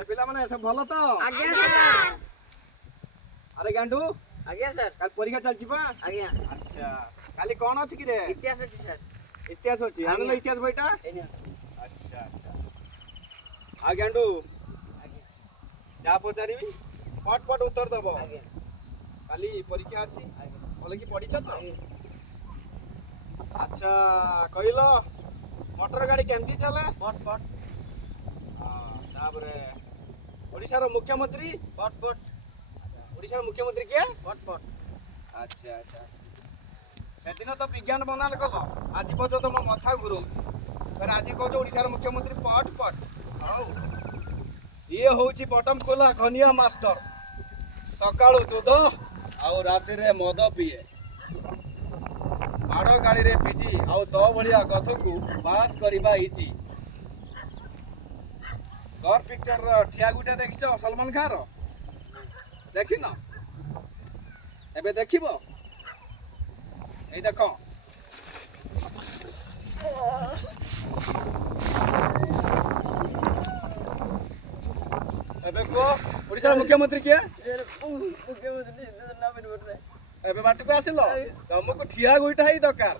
अरे पिला माने सब भलो तो आज्ञा सर अरे गांडू आज्ञा सर काल परीक्षा चलछि बा आज्ञा अच्छा काली कोन अछि कि रे इतिहास अछि सर इतिहास अछि आनलो इतिहास बेटा एने अच्छा अच्छा आ गांडू आज्ञा जा पचारिबी पट पट उत्तर दबो आज्ञा काली परीक्षा अछि आज्ञा भले कि पढ़िछ तो आज्ञा अच्छा कहिलो मोटर गाड़ी केमती चले पट पट तापरे ओडिशार मुख्यमंत्री पट पट ओडिशार मुख्यमंत्री के पट पट अच्छा अच्छा सेदिन तो विज्ञान बनाल कल आज पर्यंत मो मथा घुरौछि पर आज कहछ ओडिशार मुख्यमंत्री पट पट हौ ये होउछि बटम कोला खनिया मास्टर सकाळु दूध आउ रातिरे मद पिए माड़ गाड़ी रे पिजी आउ तो भलिया कथकू पास करिबा इजी घर पिक्चर ठिया गुटा देखिछ सलमान खान रो देखिन एबे देखिबो এই দেখো এবে কো ওড়িশার মুখ্যমন্ত্রী কে मुख्यमंत्री नाम এবে বাটকু আসিল তমকু ঠিয়া গুইটা হি দরকার